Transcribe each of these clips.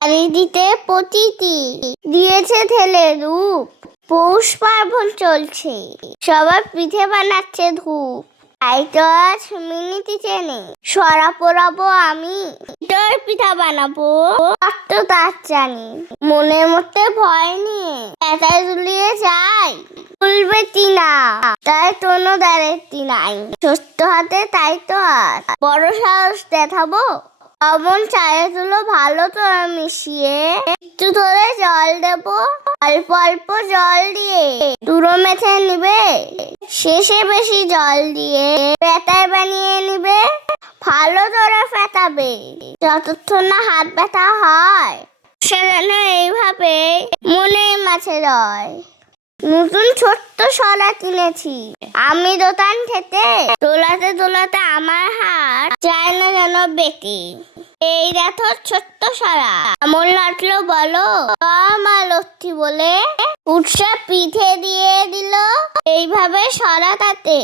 চারিদিকে প্রতীতি দিয়েছে ঢেলে রূপ। পৌষ পার্বণ চলছে, সবাই পিঠে বানাচ্ছে ধূপ। তাই তো আজ মিনিটি চেনে সরা পোড়াবো আমি, তোর পিঠা বানাবো কত তার জানি। মনের মধ্যে ভয় নিয়ে এটাই ঝুলিয়ে যাই, তুলবে টিনা তাই কোনো গ্যারেন্টি নাই। ছোট্ট হাতে তাই তো আজ বড় সাহস দেখাবো। লবণ চায়ে তুলো ভালো করে মিশিয়ে একটু ধরে জল দেবো, অল্প অল্প জল দিয়ে দুটো মেখে নিবে। শেষে বেশি জল দিয়ে ব্যাটার বানিয়ে নিবে। ভালো করে ফেটাবে যতক্ষণ না হাত ব্যথা হয়। সেজন্য এইভাবে মনের মাঝে রয়। নতুন ছোট্ট শলা কিনেছি আমি দোকান থেকে, দোলাতে দোলাতে আমার হাত যায় না যেন বেঁকে। এই দেখো ছোট্ট শলা কেমন লাগলো বলো, মা লক্ষ্মী বলে উৎসব পিঠে দিয়ে দিল। এইভাবে শলাটাতে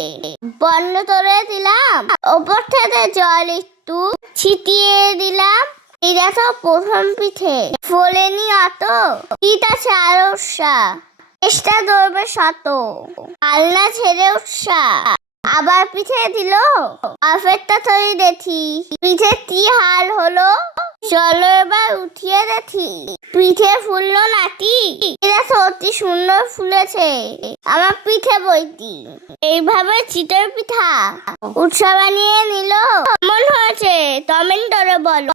বন্ধ করে দিলাম, ওপর থেকে জল একটু ছিটিয়ে দিলাম। এই দেখো প্রথম পিঠে ফোলেনি অত, পিঠ আছে আরো উৎসাহ, চেষ্টা ধরবে শত, আলনা ছেড়ে উৎসাহ। আবার পিঠে দিল, আফেরটা তৈরি দেখি পিঠে কি হাল হলো। চলো এবার উঠিয়ে দেখি পিঠে ফুললো নাকি। এটা সত্যি সুন্দর ফুলেছে আমার পিঠে বইটি। এইভাবে চিতই পিঠা উৎসব বানিয়ে নিল। কেমন হয়েছে কমেন্ট করে বলো।